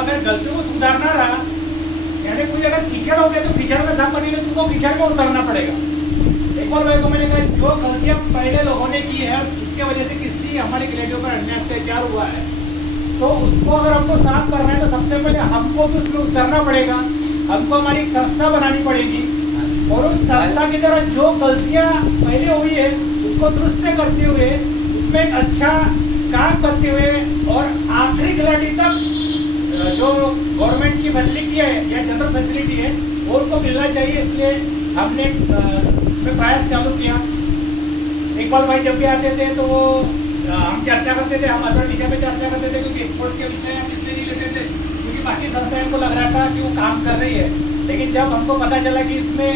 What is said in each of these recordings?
अगर गलतियों को सुधारना रहा, यानी कोई अगर कीचड़ हो गया तो कीचड़ में साफ करने के लिए तुमको कीचड़ में उतरना पड़ेगा। एक और भाई को मैंने कहा जो गलतियां पहले लोगों ने की है उसके वजह से किसी हमारे खिलाड़ियों पर अन्याय अत्याचार हुआ है, तो उसको अगर हमको साफ करना है तो सबसे पहले हमको भी उसमें उतरना पड़ेगा, हमको हमारी संस्था बनानी पड़ेगी और उस संस्था की तरह जो गलतियां पहले हुई है उसको दुरुस्त करते हुए उसमें एक अच्छा काम करते हुए और आखिरी खिलाड़ी तक जो गवर्नमेंट की फैसिलिटी है या जनरल फैसिलिटी है वो उनको मिलना चाहिए। इसलिए हमने प्रयास चालू किया। इकबाल भाई जब भी आते थे तो हम चर्चा करते थे, हम अदर विषय में चर्चा करते थे क्योंकि स्पोर्ट्स के विषय हम इसलिए नहीं लेते थे क्योंकि बाकी संस्थाएं को लग रहा था कि वो काम कर रही है, लेकिन जब हमको पता चला कि इसमें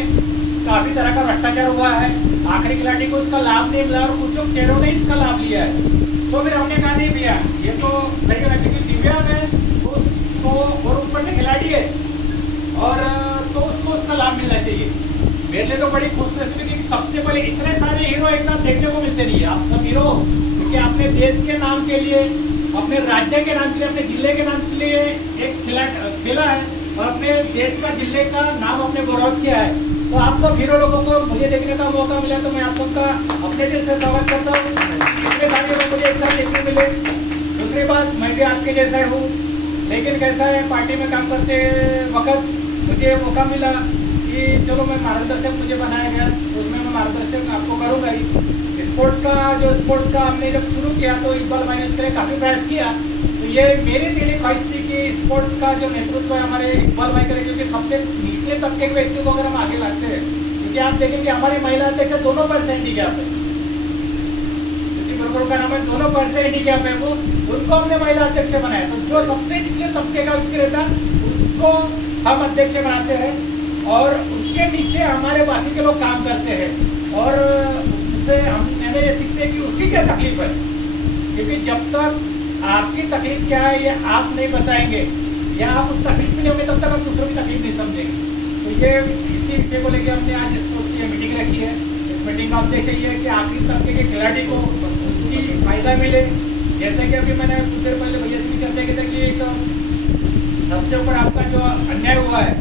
काफ़ी तरह का भ्रष्टाचार हुआ है, आखिरी खिलाड़ी को इसका लाभ नहीं मिला और कुछ चेहरों ने इसका लाभ लिया है, तो फिर हमने कहा नहीं भैया ये तो सही होना चाहिए। दिव्यांग है तो और ऊपर से खिलाड़ी है और तो उसको उसका लाभ मिलना चाहिए। मेरे लिए तो बड़ी खुशनसीबी कि सबसे पहले इतने सारे हीरो एक साथ देखने को मिलते नहीं है। आप सब हीरो क्योंकि आपने देश के नाम के लिए, अपने राज्य के नाम के लिए, अपने जिले के नाम के लिए एक खेला है और अपने देश का जिले का नाम अपने गौरव किया है। तो आप सब हीरो लोगों को मुझे देखने का मौका मिला तो मैं आप सबका अपने दिल से स्वागत करता हूँ। इतने सारे लोग मुझे एक साथ देखने मिले। दूसरी बात, मैं भी आपके जैसा हूँ, लेकिन कैसा है पार्टी में काम करते वक्त मुझे मौका मिला कि चलो मैं मार्गदर्शक मुझे बनाया गया, उसमें मैं मार्गदर्शक आपको करूँगा ही। स्पोर्ट्स का हमने जब शुरू किया तो इकबाल भाई ने उसके लिए काफ़ी प्रयास किया, तो ये मेरी दिली ख्वाहिश थी कि स्पोर्ट्स का जो नेतृत्व है हमारे इकबाल भाई करें, क्योंकि सबसे निचले तबके के व्यक्ति को अगर हम आगे लाते हैं, क्योंकि आप देखेंगे हमारी महिला अध्यक्ष दोनों पर हैंडीकैप है, का नाम है दोनों पर से हैंडीकैप है, वो उनको हमने महिला अध्यक्ष बनाया। तो जो सबसे निचले तबके का व्यक्ति रहता है उसको हम अध्यक्ष बनाते हैं और उसके नीचे हमारे बाकी के लोग काम करते हैं और उससे हम ये सीखते हैं कि उसकी क्या तकलीफ है, क्योंकि जब तक आपकी तकलीफ क्या है ये आप नहीं बताएंगे या आप उस तकलीफ में नहीं होंगे तब तक हम दूसरों की तकलीफ नहीं समझेंगे। तो ये इसी विषय को लेकर हमने आज स्पोर्ट्स की मीटिंग रखी है। इस मीटिंग का उद्देश्य ये है कि आखिरी तबके के खिलाड़ी को उसकी फायदा मिले। जैसे कि अभी मैंने कुछ देर पहले भैया से भी चर्चा की थी कि एक सबसे ऊपर आपका जो अन्याय हुआ है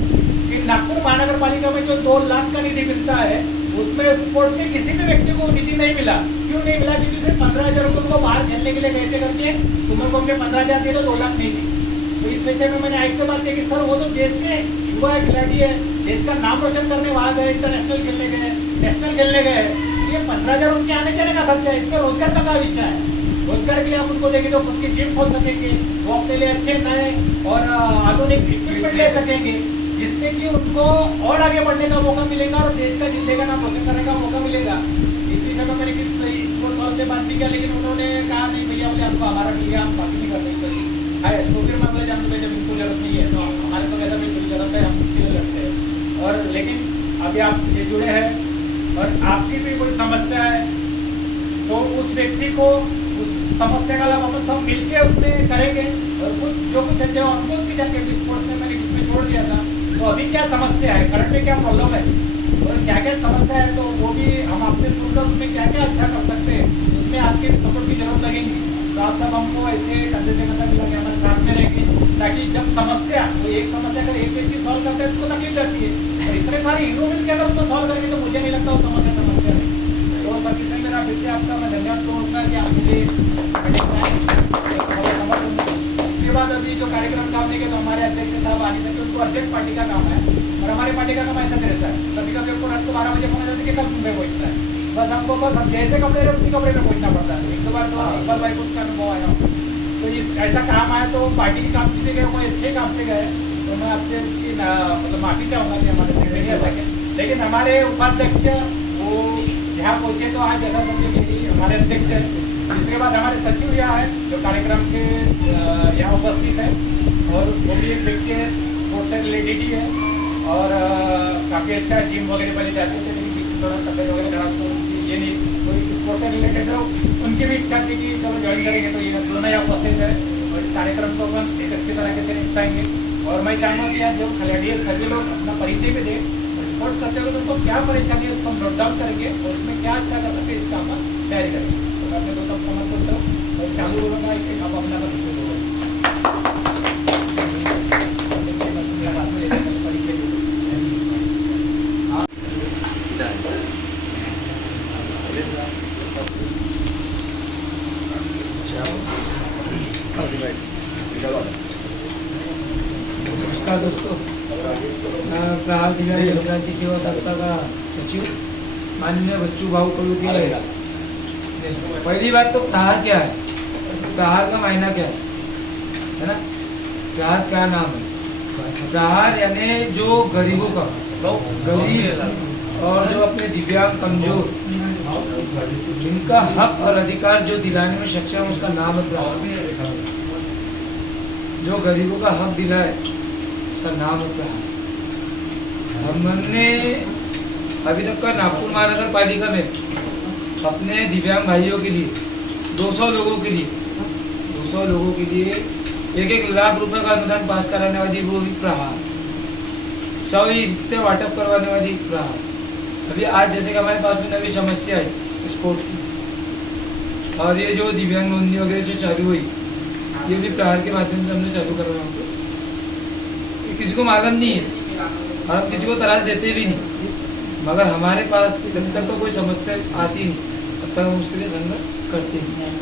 कि नागपुर महानगर पालिका में जो 2 लाख का निधि मिलता है उसमें स्पोर्ट्स के किसी भी व्यक्ति को निधि नहीं मिला। क्यों नहीं मिला? क्योंकि सिर्फ 15,000 रुपये को बाहर खेलने के लिए गए थे करके तुम्हें को हमने 15,000 दिए तो 2 लाख नहीं दी। तो इस विषय में मैंने एक से बात की कि सर वो तो देश के युवा खिलाड़ी है, देश का नाम रोशन करने वहाँ गए, इंटरनेशनल खेलने गए, नेशनल खेलने गए, ये 15,000 उनके आने जाने का खर्चा है, इसमें रोजगार का विषय है। रोजगार के लिए आप उनको देंगे तो खुद की जिम खोल सकेंगे, वो अपने लिए अच्छे नए और आधुनिक इक्विपमेंट ले सकेंगे, जिससे कि उनको और आगे बढ़ने का मौका मिलेगा और देश का जिले का नाम रोशन करने का मौका मिलेगा। इस विषय में मैंने किसी स्पोर्ट्स वालों से बात भी किया, लेकिन उन्होंने कहा नहीं भैया बोले हमको हमारा मिल गया, हम बाकी नहीं कर सकते है। तो फिर मैं बोले जानते जब बिल्कुल जरूरत नहीं है तो हमारे तो कैसा बिल्कुल जरूरत है, हम उसके लिए लड़ते हैं। और लेकिन अभी आप ये जुड़े हैं और आपकी भी कोई समस्या है तो उस व्यक्ति को उस समस्या का लाभ हम सब मिलकर उसमें करेंगे और कुछ जो कुछ अच्छे हमको उसकी जानकारी स्पोर्ट्स में मैंने इसमें छोड़ दिया था। तो अभी क्या समस्या है, करंट में क्या प्रॉब्लम है और क्या क्या समस्या है, तो वो भी हम आपसे सुनकर उसमें क्या क्या अच्छा कर सकते हैं, उसमें आपके सपोर्ट की जरूरत लगेगी। तो आप सब हमको ऐसे कंधे से कंधा मिला के हमारे साथ में रहेंगे, ताकि जब समस्या तो एक समस्या अगर एक व्यक्ति सॉल्व करता है उसको तकलीफ रहती है और इतने सारे हीरो मिल के अगर उसको सॉल्व करेंगे तो मुझे नहीं लगता वो समस्या नहीं। तो सर किसी मेरा फिर से आपका मैं धन्यवाद करूँगा कि आप मुझे इसके बाद अभी जो कार्यक्रम काम देंगे तो हमारे अध्यक्ष साहब आने सके, उनको अर्जेंट पार्टी का काम है और हमारी पार्टी का काम ऐसा रहता है कभी कभी हमको रात को 12 बजे पहुँचा जाता है कि कल मुंबई पहुँचता है, बस हमको बस हम जैसे कपड़े रहे उसी कपड़े में पहुँचना पड़ता है। 1-2 बार तो इकबाल भाई को उसका अनुभव आया। तो इस ऐसा काम आया तो पार्टी के काम से गए, कोई अच्छे काम से गए, तो मैं आपसे उसकी मतलब माफ़ी चाहूँगा कि हमारे सेक्रेटरी आ सके। लेकिन हमारे उपाध्यक्ष वो यहाँ पहुँचे तो आज जगह समझे कि हमारे अध्यक्ष है। इसके बाद हमारे सचिव यहाँ है जो कार्यक्रम के यहाँ उपस्थित है और वो भी एक व्यक्ति है स्पोर्ट्स से रिलेटेड ही है और काफ़ी अच्छा जिम वगैरह पहले जाते थे, लेकिन किसी थोड़ा तबियत वगैरह खराब तो ये नहीं कोई स्पोर्ट्स से रिलेटेड है, उनकी भी इच्छा थी कि चलो ज्वाइन करेंगे। तो ये दोनों यहाँ उपस्थित है और इस कार्यक्रम को अपन एक अच्छी तरीके से निपटाएंगे। और मैं चाहूँगा कि आज जो खिलाड़ी है सभी लोग अपना परिचय भी दें, स्पोर्ट्स करते हुए तो उनको क्या परेशानी है उसको हम नोट डाउन करेंगे और उसमें क्या अच्छा कर सकते हैं इसका हम तैयारी करेंगे। तो मैं अपने दोस्तों को समझ करता हूँ और चालू बोलूँगा एक आप अपना परिचय बोलो। नमस्कार दोस्तों, मैं प्रहार दिव्यांग जनक्रांति सेवा संस्था का सचिव माननीय बच्चू भाऊ कलुदिया है। पहली बात तो प्रहार क्या है, प्रहार का मायना क्या है ना? प्रहार क्या नाम है? प्रहार यानी जो गरीबों का, गरीब और जो अपने दिव्यांग कमजोर जिनका हक और अधिकार जो दिलाने में सक्षम है, उसका नाम है प्रहार। जो गरीबों का हक दिलाए उसका नाम है प्रहार। हमने अभी तक का नागपुर महानगर पालिका में अपने दिव्यांग भाइयों के लिए 200 लोगों के लिए 1-1 लाख रुपए का अनुदान पास कराने वाली वो भी प्रहार, 100 से वाटअप करवाने वाली प्रहार। अभी आज जैसे कि हमारे पास में नवी समस्या है स्पोर्ट की, और ये जो दिव्यांग नोंदणी वगैरह जो चालू हुई, ये भी प्रहार के माध्यम से हमने चालू करवाया। हमको किसी को मालूम नहीं है और हम किसी को तराश देते भी नहीं, मगर हमारे पास जब तक तो कोई समस्या आती नहीं तब तक हम उसके लिए संघर्ष करते हैं।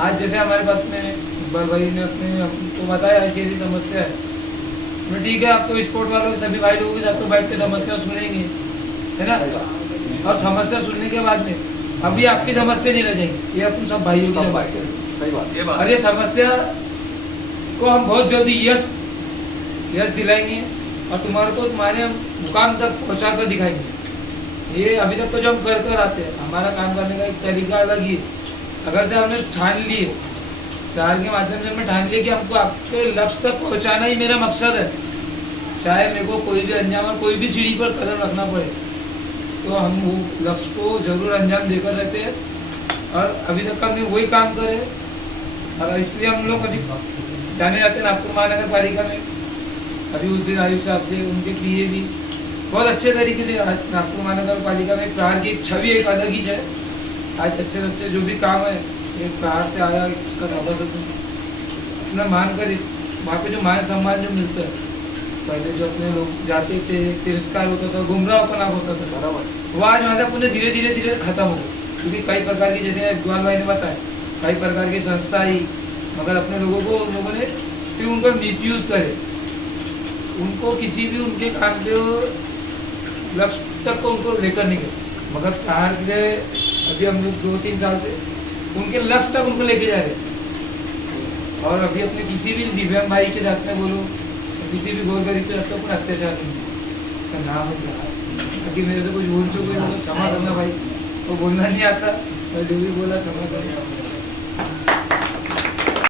आज जैसे हमारे पास में इकबाल भाई ने अपने हमको बताया ऐसी ऐसी समस्या है, तो ठीक है, आप तो स्पोर्ट वालों के सभी भाई लोगों के साथ तो बैठ के समस्या सुनेंगे, है ना? और समस्या सुनने के बाद में अभी आपकी समस्या नहीं रह जाएगी, ये अपन सब भाइयों की समस्या है। सही बात। और ये समस्या को हम बहुत जल्दी यश दिलाएंगे और तुम्हारे हम मुकाम तक पहुंचा कर दिखाएंगे। ये अभी तक तो जो हम कर आते हैं, हमारा काम करने का एक तरीका अलग ही है। अगर से हमने ठान लिए, प्रहार के माध्यम से हमने ठान लिया कि हमको आपके लक्ष्य तक पहुंचाना ही मेरा मकसद है, चाहे मेरे को कोई भी अंजाम और कोई भी सीढ़ी पर कदम रखना पड़े, तो हम वो लक्ष्य को जरूर अंजाम देकर रहते हैं। और अभी तक हमने वही काम करे और इसलिए हम लोग अभी जाने जाते हैं नागपुर महानगर पालिका में। अभी उस दिन आयुष साहब से उनके लिए भी बहुत अच्छे तरीके से नागपुर महानगर पालिका में प्रहार की छवि एक अलग ही है। आज अच्छे से अच्छे जो भी काम है एक प्रहार से आया, उसका दावा अपना मानकर वहाँ पे जो मान सम्मान जो मिलता है, पहले जो अपने लोग जाते थे तिरस्कार होता था, गुमराह होता था, वो आज वहाँ से अपने धीरे धीरे खत्म हो गया। क्योंकि कई प्रकार की, जैसे इकबाल भाई ने बताया, कई प्रकार की संस्था ही, मगर अपने लोगों को उन लोगों ने सिर्फ उनका मिसयूज करे, उनको किसी भी उनके काम पे लक्ष्य तक को उनको लेकर नहीं गए। मगर प्रहार के अभी हम लोग 2-3 साल से उनके लक्ष्य तक उनको लेके जा रहे। और अभी अपने किसी भी दिव्यांग भाई के साथ में बोलो, किसी भी गोर गरीब के साथ में कोई अत्याचार नहीं है, उसका नाम है प्रहार। ताकि मेरे से कुछ भूल चूक हुई तो क्षमा करना भाई, वो बोलना नहीं आता, जो भी बोला क्षमा करना।